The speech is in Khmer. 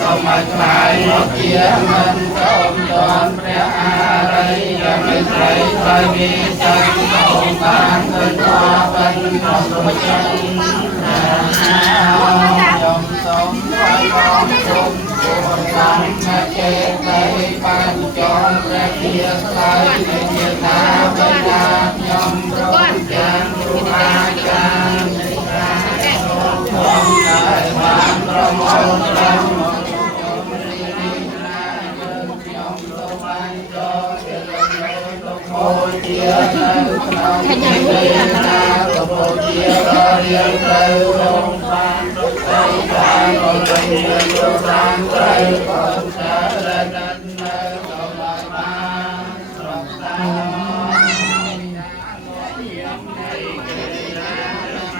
សូមឲ្យខ្លាយមកជាមិនសូមជន់ព្រះអរិយមេត្រីដោយមានចិត្តសូមបានឃើញថាបានក្នុងព្រះជន្មខ្ញុំសូមឲ្យបងសូមគួរតាមមកចេតទៅបានចងព្រះជាស្លាយនៃជាតាបិតាខ្ញុំព្រមទាំងគ្រូអាចារ្យខ្ញុំតែបានប្រមូលឡើងអូជានៅក្នុងទីណាក៏ពោជារៀងទៅក្នុងបានទៅបានអរគុណទៅបានទៅក៏ចារណា